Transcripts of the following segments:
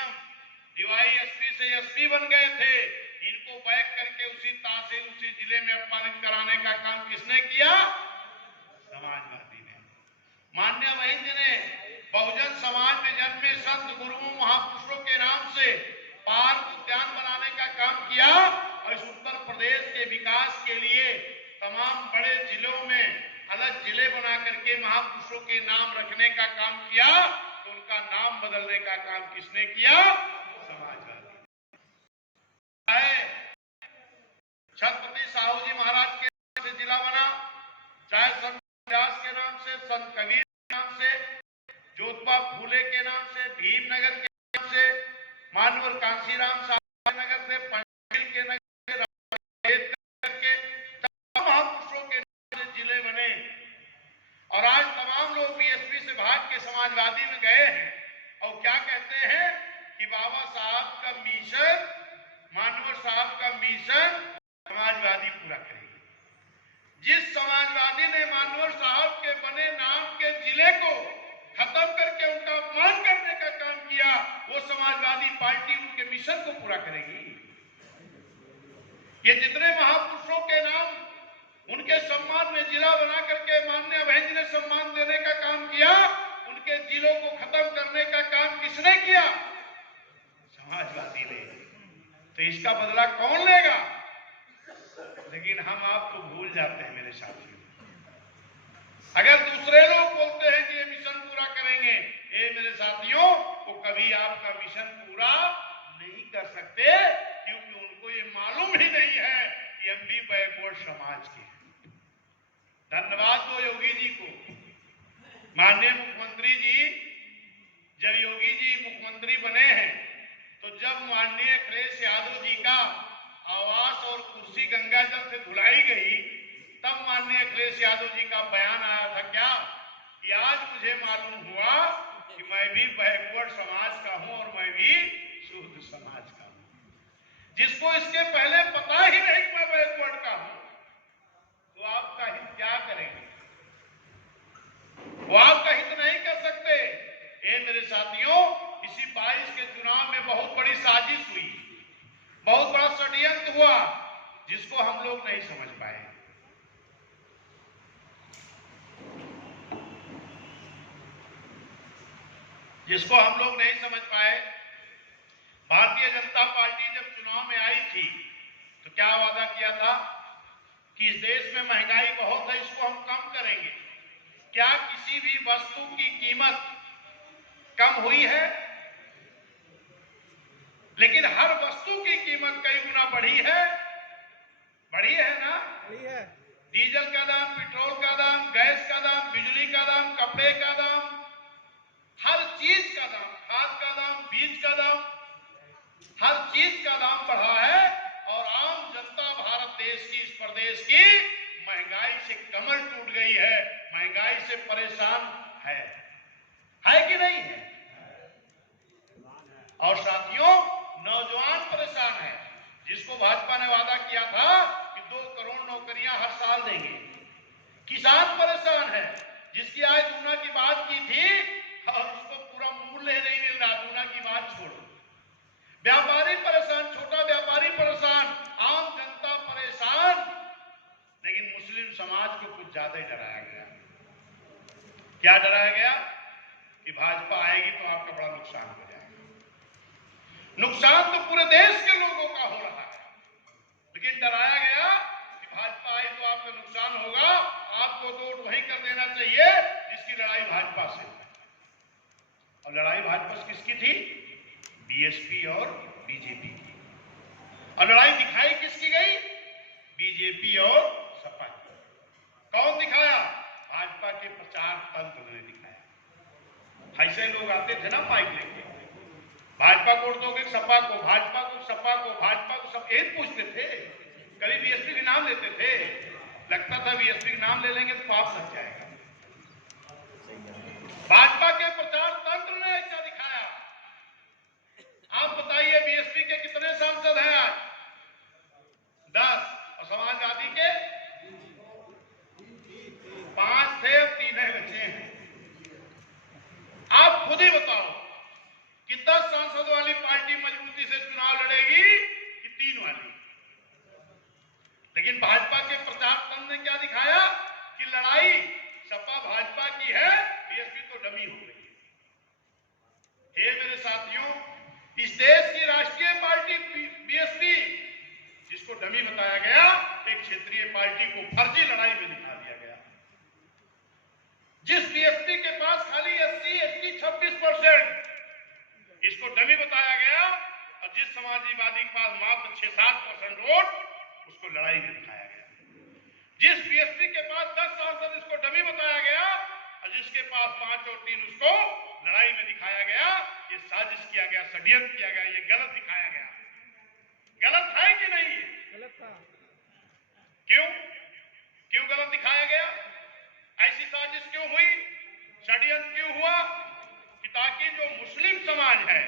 CM, DYSP से SP बन गए थे, इनको बैक करके उसी तहसील उसी जिले में अपमानित कराने का काम किसने किया? समाजवादी ने। मान्य महेंद्र ने बहुजन समाज में जन्मे संत गुरुओं महापुरुषों के नाम से पार्क उद्यान बनाने का काम किया और इस उत्तर प्रदेश के विकास के लिए तमाम बड़े जिलों में अलग जिले बना करके महापुरुषों के नाम रखने का काम किया। तो उनका नाम बदलने का काम किसने किया? समाजवादी। छत्रपति साहू जी महाराज के नाम से जिला बना, चाहे संत व्यास के नाम से, संत कबीर के नाम से, ज्योतिबा फूले के नाम से, भीमनगर के नाम से, मानवर कांशीराम साहब नगर से, पंडिल के नगर से, महापुरुषों के नाम से जिले बने। और आज तमाम लोग बीएसपी से भाग के समाजवादी में गए हैं और क्या कहते हैं कि बाबा साहब का मिशन, मानवर साहब का मिशन समाजवादी पूरा करेंगे। जिस समाजवादी ने मानवर साहब के बने नाम के जिले को खत्म करके उनका अपमान करने का काम किया, वो समाजवादी पार्टी उनके मिशन को पूरा करेगी। ये जितने महापुरुषों के नाम उनके सम्मान में जिला बना करके माननीय महेंद्र ने सम्मान देने का काम किया, उनके जिलों को खत्म करने का काम किसने किया? समाजवादी ने। तो इसका बदला कौन लेगा? लेकिन हम आपको भूल जाते हैं मेरे साथियों। अगर दूसरे लोग बोलते हैं कि ये मिशन पूरा करेंगे, ये मेरे साथियों वो कभी आपका मिशन पूरा नहीं कर सकते, क्योंकि उनको ये मालूम ही नहीं है कि हम भी बैकवर्ड समाज के। धन्यवाद दो योगी जी को। माननीय मुख्यमंत्री जी, जब योगी जी मुख्यमंत्री बने हैं तो जब माननीय अखिलेश यादव जी का आवास और कुर्सी गंगा जल से धुलाई गई, तब माननीय अखिलेश यादव जी का बयान आया था क्या कि आज मुझे मालूम हुआ कि मैं भी बैकवर्ड समाज का हूं और मैं भी शुद्ध समाज का हूं। जिसको इसके पहले पता ही नहीं मैं बैकवर्ड का हूं, तो आपका हित क्या करेंगे? वो आपका हित नहीं कर सकते। ये मेरे साथियों, इसी 22 के चुनाव में बहुत बड़ी साजिश हुई, बहुत बड़ा षड्यंत्र हुआ, जिसको हम लोग नहीं समझ पाए। जिसको हम लोग नहीं समझ पाए। भारतीय जनता पार्टी जब चुनाव में आई थी तो क्या वादा किया था कि इस देश में महंगाई बहुत है, इसको हम कम करेंगे। क्या किसी भी वस्तु की कीमत कम हुई है? लेकिन हर वस्तु की कीमत कई गुना बढ़ी है। बढ़ी है ना? बढ़ी है। डीजल का दाम, पेट्रोल का दाम, गैस का दाम, बिजली का दाम, कपड़े का दाम, हर चीज का दाम, खाद का दाम, बीज का दाम, हर चीज का दाम बढ़ा है। और आम जनता भारत देश की, इस प्रदेश की महंगाई से कमर टूट गई है, महंगाई से परेशान है कि नहीं है? और साथियों, नौजवान परेशान है। जिसको भाजपा ने वादा किया था कि 2 करोड़ नौकरियां हर साल देंगे। किसान परेशान है, जिसकी आज दूना की बात की थी और उसको पूरा मूल्य नहीं मिल रहा, दूना की बात छोड़ो। व्यापारी परेशान, छोटा व्यापारी परेशान, आम जनता परेशान। लेकिन मुस्लिम समाज को कुछ ज्यादा ही डराया गया। क्या डराया गया? कि भाजपा आएगी तो आपका बड़ा नुकसान हो जाएगा। नुकसान तो पूरे देश के लोगों का हो रहा है, लेकिन डराया गया कि भाजपा आई तो आपका नुकसान होगा, आपको तो वोट वहीं कर देना चाहिए जिसकी लड़ाई भाजपा से। और लड़ाई भाजपा से किसकी थी? बीएसपी और बीजेपी की। और लड़ाई दिखाई किसकी गई? बीजेपी और सपा की। कौन दिखाया? भाजपा के प्रचार तंत्र ने दिखाया। ऐसे लोग आते थे ना माइक लेके, भाजपा को वोट दोगे सपा को, भाजपा को सपा को, भाजपा को, सब एक पूछते थे। कभी बीएसपी के नाम लेते थे, लगता था बीएसपी के नाम ले लेंगे तो पाप लग जाएगा। भाजपा के प्रचार तंत्र ने ऐसा दिखाया। आप बताइए बीएसपी के कितने सांसद हैं आज? 10। और समाजवादी के 5 थे, 3 बचे हैं। आप खुद ही बताओ कि 10 सांसद वाली से चुनाव लड़ेगी कि 3 वाली। लेकिन भाजपा के प्रचार तंत्र ने क्या दिखाया कि लड़ाई सपा भाजपा की है, बीएसपी तो डमी हो गई है। हे मेरे साथियों, इस देश की राष्ट्रीय पार्टी बीएसपी, जिसको डमी बताया गया, एक क्षेत्रीय पार्टी को फर्जी लड़ाई में दिखा दिया गया। जिस बीएसपी के पास खाली SC ST 26%, इसको डमी बताया गया, और जिस समाजवादी के पास मात्र 6-7% वोट, उसको लड़ाई में दिखाया गया। जिस बीएसपी के पास 10 सांसद, इसको डमी बताया गया, और जिसके पास 5 और 3, उसको लड़ाई में दिखाया गया। ये साजिश किया गया, षड्यंत्र किया गया, ये गलत दिखाया गया। गलत है कि नहीं है? गलत था। क्यों गलत दिखाया गया? ऐसी साजिश क्यों हुई, षड्यंत्र क्यों हुआ? कि ताकि जो मुस्लिम समाज है,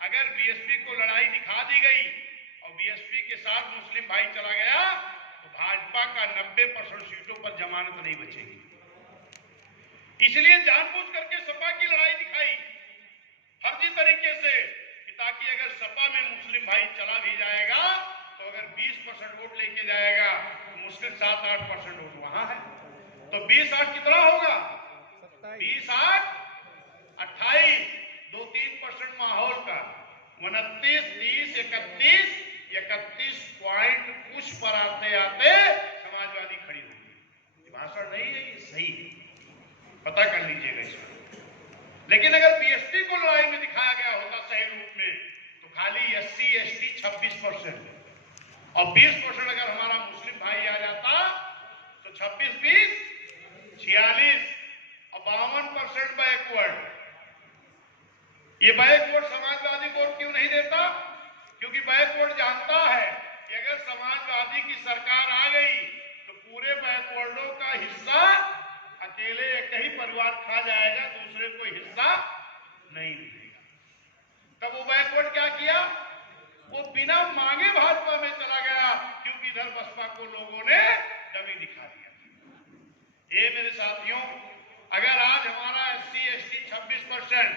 अगर बीएसपी को लड़ाई दिखा दी गई और बीएसपी के साथ मुस्लिम भाई चला गया, तो भाजपा का 90% सीटों पर जमानत नहीं बचेगी। इसलिए जानबूझ करके सपा की लड़ाई दिखाई फर्जी तरीके से, ताकि अगर सपा में मुस्लिम भाई चला भी जाएगा, तो अगर 20% वोट लेके जाएगा, तो मुश्किल 7-8% वोट वहां है, तो 20-8 कितना होगा? 20-8 28, 2-3% माहौल का, 29, 30, 31 पॉइंट कुछ पर आते आते समाजवादी खड़ी होगी। भाषण नहीं है, ये सही है, पता कर लीजिएगा इसको। लेकिन अगर बीएसपी को लड़ाई में दिखाया गया होता सही रूप में, तो खाली SC ST 26% और 20% अगर हमारा मुस्लिम भाई आ जाता, तो 26-20 46 और 52% बैकवर्ड। ये बैकवर्ड समाजवादी वोट क्यों नहीं देता? क्योंकि बैकवर्ड जानता है कि अगर समाजवादी की सरकार आ गई, तो पूरे बैकवर्डों का हिस्सा अकेले एक ही परिवार खा जाएगा, दूसरे को हिस्सा नहीं मिलेगा। तब वो बैकवर्ड क्या किया? वो बिना मांगे भाजपा में चला गया, क्योंकि इधर बसपा को लोगों ने डमी दिखा दिया। ये मेरे साथियों, अगर आज हमारा SC ST 26%,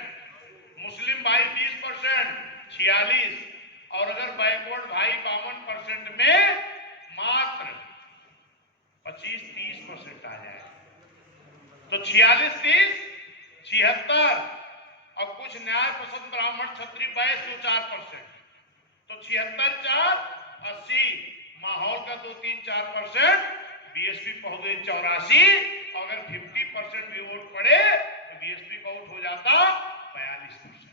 मुस्लिम भाई 20% 46, और अगर बैकवर्ड भाई 52% में मात्र 25-30% आ जाए, तो 46-30 76, और कुछ न्याय पसंद ब्राह्मण क्षत्रिय वैश्य जो 4%, तो 76-4 80, माहौल का 2-3-4%, बीएसपी पहुंच गई 84, और अगर 50% भी वोट पड़े, तो बीएसपी का वोट हो जाता 42%,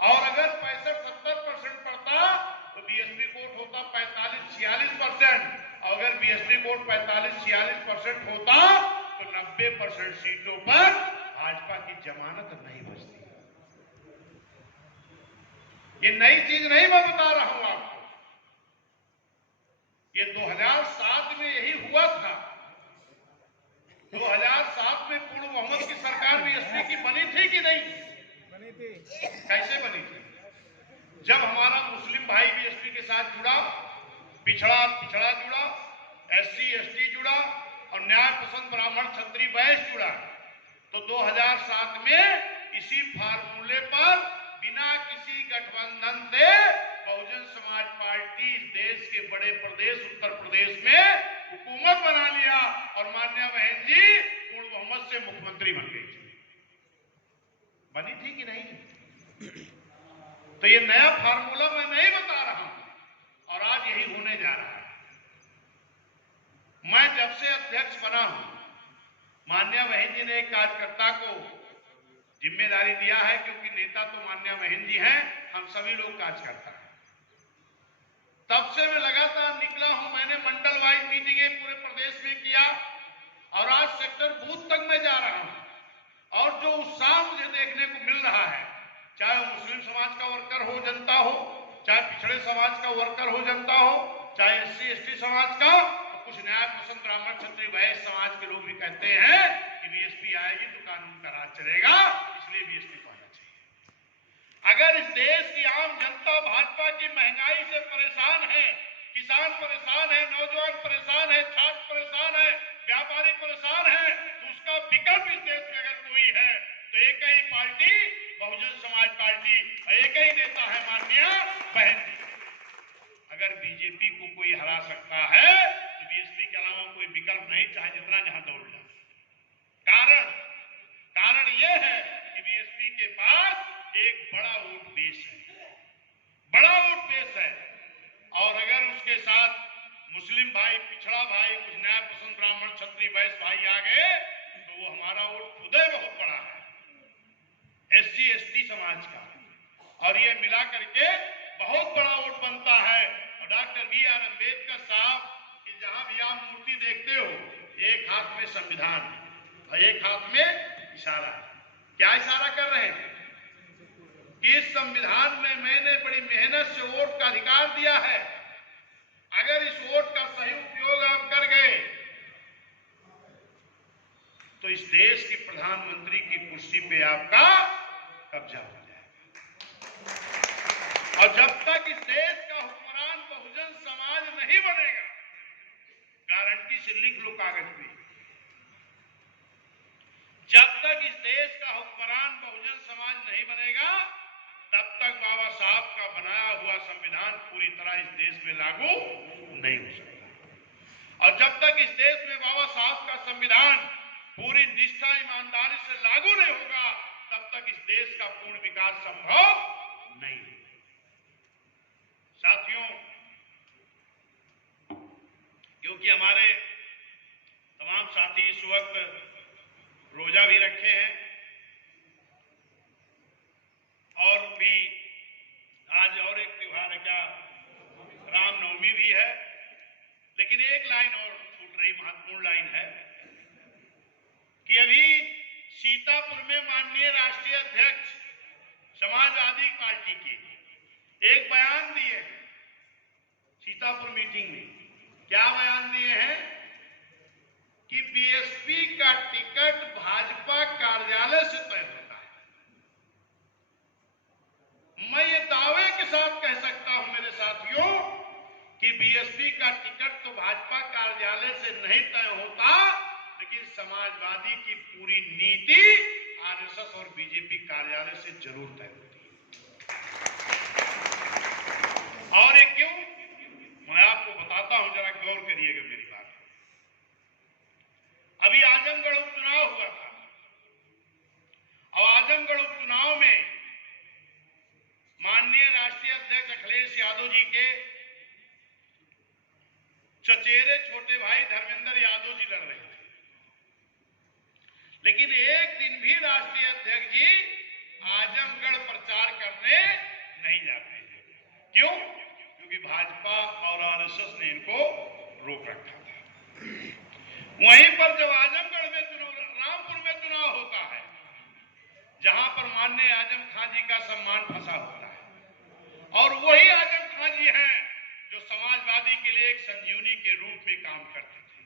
और अगर 65-70% पड़ता, तो बीएसपी वोट होता 45-46%, और अगर बीएसपी वोट 45-46% होता, तो 90% सीटों पर भाजपा की जमानत नहीं बचती। ये नई चीज नहीं मैं बता रहा हूं आपको, ये 2007 में यही हुआ था। 2007 में पूर्ण बहुमत की सरकार बीएसपी की बनी थी कि नहीं बनी थी? कैसे बनी थी? जब हमारा मुस्लिम भाई बीएसपी के साथ जुड़ा, पिछड़ा जुड़ा, SC ST जुड़ा, और न्याय पसंद ब्राह्मण क्षत्रिय वैश्य जुड़ा, तो 2007 में इसी फार्मूले पर बिना किसी गठबंधन से बहुजन समाज पार्टी इस देश के बड़े प्रदेश उत्तर प्रदेश में हुकूमत बना लिया, और मान्या बहन जी पूर्ण बहुमत से मुख्यमंत्री बन गई थी। बनी थी कि नहीं? तो ये नया फार्मूला मैं नहीं बता रहा हूं, और आज यही होने जा रहा है। मैं जब से अध्यक्ष बना हूं, मान्या बहन जी ने एक कार्यकर्ता को जिम्मेदारी दिया है, क्योंकि नेता तो मान्या बहन जी हैं, हम सभी लोग कार्यकर्ता हैं। तब से मैं लगातार निकला हूं, मैंने मंडल वाइज मीटिंगें पूरे प्रदेश में किया, और आज सेक्टर बूथ तक मैं जा रहा हूं, और जो उत्साह मुझे देखने को मिल रहा है, चाहे मुस्लिम समाज का वर्कर हो, जनता हो, चाहे पिछड़े समाज का वर्कर हो, जनता हो, चाहे SC ST समाज का, कुछ न्याय पसंद ब्राह्मण क्षत्रिय वैश्य समाज के लोग भी कहते हैं कि बीएसपी आएगी तो कानून का राज चलेगा, इसलिए बीएसपी को आना चाहिए। अगर इस देश की आम जनता भाजपा की महंगाई से परेशान है, किसान परेशान है, नौजवान परेशान है, छात्र परेशान है, व्यापारी परेशान है, तो उसका विकल्प इस देश में अगर कोई है, तो एक ही party Bahujan Samaj party party, एक ही नेता है माननीय बहन जी। अगर बीजेपी को कोई हरा सकता है तो बीएसपी के अलावा कोई विकल्प नहीं, चाहे जितना जहां दौड़ जाए। कारण यह है कि बीएसपी के पास एक बड़ा वोट बेस है, और अगर उसके साथ मुस्लिम भाई, पिछड़ा भाई, कुछ न्याय पसंद ब्राह्मण, क्षत्रिय, वैश्य भाई आ गए तो वो हमारा वोट खुद ही बहुत बड़ा है, एससी एसटी समाज का, और ये मिला करके बहुत बड़ा वोट बनता है। और डॉक्टर बी.आर. अम्बेडकर साहब की जहां भी आप मूर्ति देखते हो, एक हाथ में संविधान और एक हाथ में इशारा। क्या इशारा कर रहे हैं कि इस संविधान में मैंने बड़ी मेहनत से वोट का अधिकार दिया है, अगर इस वोट का सही उपयोग आप कर गए तो इस देश की प्रधानमंत्री की कुर्सी पे आपका कब्जा हो जाएगा। और जब तक इस देश का हुक्मरान बहुजन समाज नहीं बनेगा, गारंटी से लिख लो कागज पे, जब तक इस देश का हुक्मरान बहुजन समाज नहीं बनेगा तब तक बाबा साहब का बनाया हुआ संविधान पूरी तरह इस देश में लागू नहीं हो सकता। और जब तक इस देश में बाबा साहब का संविधान पूरी निष्ठा ईमानदारी से लागू नहीं होगा तब तक इस देश का पूर्ण विकास संभव नहीं है। साथियों, क्योंकि हमारे तमाम साथी इस वक्त रोजा भी रखे हैं और भी आज और एक त्योहार है, क्या रामनवमी भी है, लेकिन एक लाइन और छूट रही, महत्वपूर्ण लाइन है कि अभी सीतापुर में माननीय राष्ट्रीय अध्यक्ष समाजवादी पार्टी के एक बयान दिए हैं सीतापुर मीटिंग में। क्या बयान दिए हैं कि बीएसपी का टिकट भाजपा कार्यालय से तय होता है। मैं ये दावे के साथ कह सकता हूं मेरे साथियों कि बीएसपी का टिकट तो भाजपा कार्यालय से नहीं तय होता, लेकिन समाजवादी की पूरी नीति आरएसएस और बीजेपी कार्यालय से जरूर तय होती है। और ये क्यों, मैं आपको बताता हूं, जरा गौर करिएगा मेरी बात। अभी आजमगढ़ उपचुनाव हुआ था और आजमगढ़ उपचुनाव में माननीय राष्ट्रीय अध्यक्ष अखिलेश यादव जी के चचेरे छोटे भाई धर्मेंद्र यादव जी लड़ रहे थे, लेकिन एक दिन भी राष्ट्रीय अध्यक्ष जी आजमगढ़ प्रचार करने नहीं जाते हैं। क्यों? क्योंकि भाजपा और आरएसएस ने इनको रोक रखा था। वहीं पर जब आजमगढ़ में रामपुर में चुनाव होता है, जहां पर माननीय आजम खां जी का सम्मान फंसा होता है, और वही आजम खां जी हैं जो समाजवादी के लिए एक संजीवनी के रूप में काम करते थे।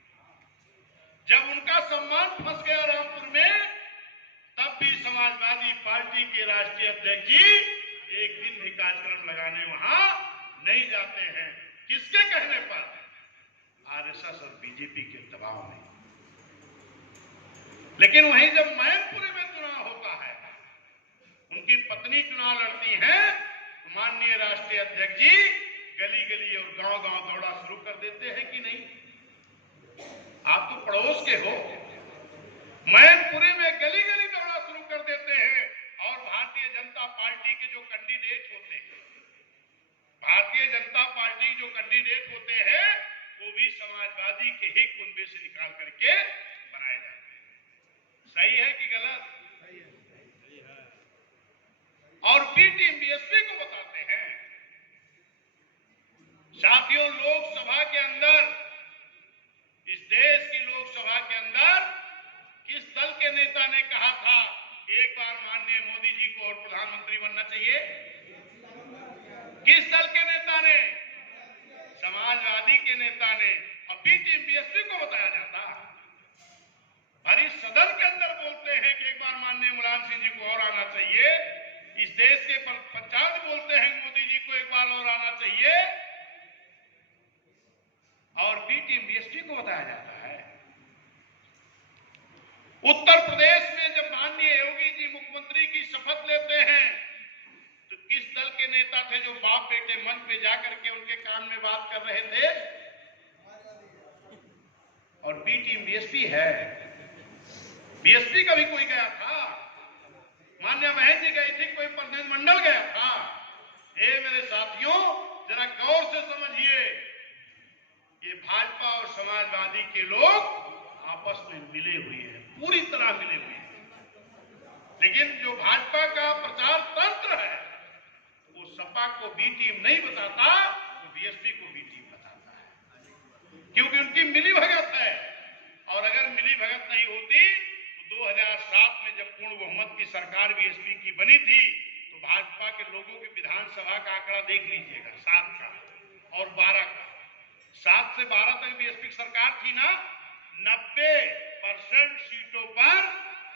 जब उनका सम्मान फंस गया रामपुर में, तब भी समाजवादी पार्टी के राष्ट्रीय अध्यक्ष जी एक दिन भी कार्यक्रम लगाने वहां नहीं जाते हैं। किसके कहने पर? आरएसएस और बीजेपी के दबाव में। लेकिन वहीं जब मैनपुरी में चुनाव होता है, उनकी पत्नी चुनाव लड़ती हैं, माननीय राष्ट्रीय अध्यक्ष जी गली गली और गांव गांव दौड़ा शुरू कर देते हैं कि नहीं? आप तो पड़ोस के हो। मैनपुरी में गली गली दौड़ा शुरू कर देते हैं और भारतीय जनता पार्टी के जो कैंडिडेट होते हैं, वो भी समाजवादी के ही कुनबे से निकाल करके बनाए जाते हैं। सही है कि गलत? सही है। और बी टीम बीएसपी को बताते हैं। साथियों, लोकसभा के अंदर, इस देश की लोकसभा के अंदर किस दल के नेता ने कहा था कि एक बार माननीय मोदी जी को और प्रधानमंत्री बनना चाहिए? किस दल के नेता ने? समाजवादी के नेता ने। अब बी टीम बीएसपी को बताया जाता, भरी सदन के अंदर बोलते हैं कि एक बार माननीय मुलायम सिंह जी को और आना चाहिए। इस देश के पंचायत बोलते हैं मोदी जी को एक बार और आना चाहिए, और बी टीम बीएसपी को बताया जाता है। उत्तर प्रदेश में जब माननीय योगी जी मुख्यमंत्री की शपथ लेते हैं नेता थे जो बाप बेटे मंच पे जाकर के उनके कान में बात कर रहे थे। और बी टीम बीएसपी है, बीएसपी का भी कोई गया था, मान्या बहन जी गई थी, कोई प्रतिनिधिमंडल गया था। मेरे साथियों, जरा गौर से समझिए, ये भाजपा और समाजवादी के लोग आपस में मिले हुए हैं, पूरी तरह मिले हुए हैं। लेकिन जो भाजपा का प्रचार तंत्र है वो सपा को बी टीम नहीं बताता, वो बीएसपी को बी टीम बताता है, क्योंकि उनकी मिली भगत है। और अगर मिली भगत नहीं होती तो 2007 में जब पूर्ण बहुमत की सरकार बीएसपी की बनी थी तो भाजपा के लोगों के विधानसभा का आंकड़ा देख लीजिएगा, 7 का और 12 का। 7 से 12 तक बीएसपी की सरकार थी ना, 90% सीटों पर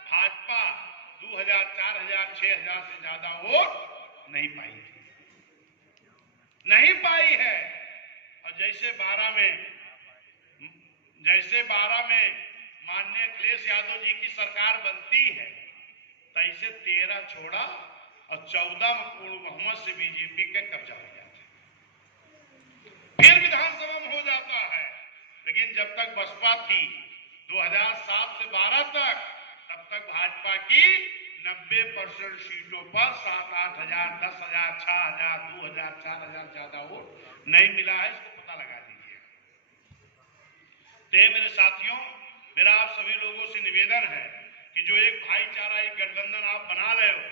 भाजपा 2000, 4000, 6000 से ज्यादा वोट नहीं पाई थी, नहीं पाई है। और जैसे 12 में माननीय अखिलेश यादव जी की सरकार बनती है, तैसे 13 छोड़ा और 14 में पूर्ण बहुमत से बीजेपी का कब्जा हो जाता है, फिर विधानसभा में हो जाता है। लेकिन जब तक बसपा थी 2007 से 12 तक, तब तक भाजपा की 90% सीटों पर 7-8 हजार, 10 हजार, 6 हजार, 2 हजार, 4 हजार ज्यादा वोट नहीं मिला है, इसको पता लगा दीजिए। तो मेरे साथियों, मेरा आप सभी लोगों से निवेदन है कि जो एक भाईचारा, एक गठबंधन आप बना रहे हो,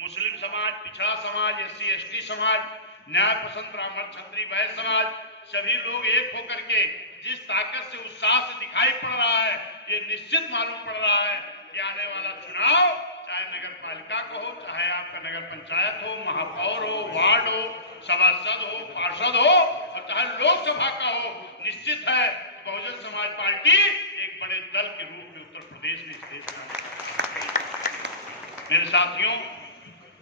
मुस्लिम समाज, पिछड़ा समाज, SC ST समाज, न्याय पसंद ब्राह्मण क्षत्रिय वैश्य समाज, सभी लोग एक होकर के जिस ताकत से, उत्साह से दिखाई पड़ रहा है, ये निश्चित मालूम पड़ रहा है कि आने वाला चुनाव, चाहे नगर पालिका का हो, चाहे आपका नगर पंचायत हो, महापौर हो, वार्ड हो, सभासद हो, पार्षद हो, और चाहे लोकसभा का हो, निश्चित है बहुजन समाज पार्टी एक बड़े दल के रूप में उत्तर प्रदेश में इस देश में। मेरे साथियों,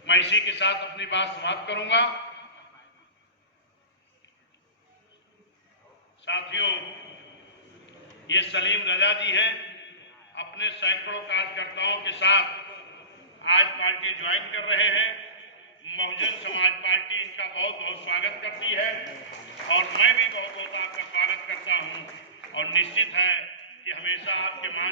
मैं इसी के साथ अपनी बात समाप्त करूंगा। साथियों, ये सलीम रजा जी हैं, अपने सैकड़ों कार्यकर्ताओं के साथ आज पार्टी ज्वाइन कर रहे हैं। बहुजन समाज पार्टी इनका बहुत बहुत स्वागत करती है और मैं भी बहुत बहुत आपका स्वागत करता हूं। और निश्चित है कि हमेशा आपके मान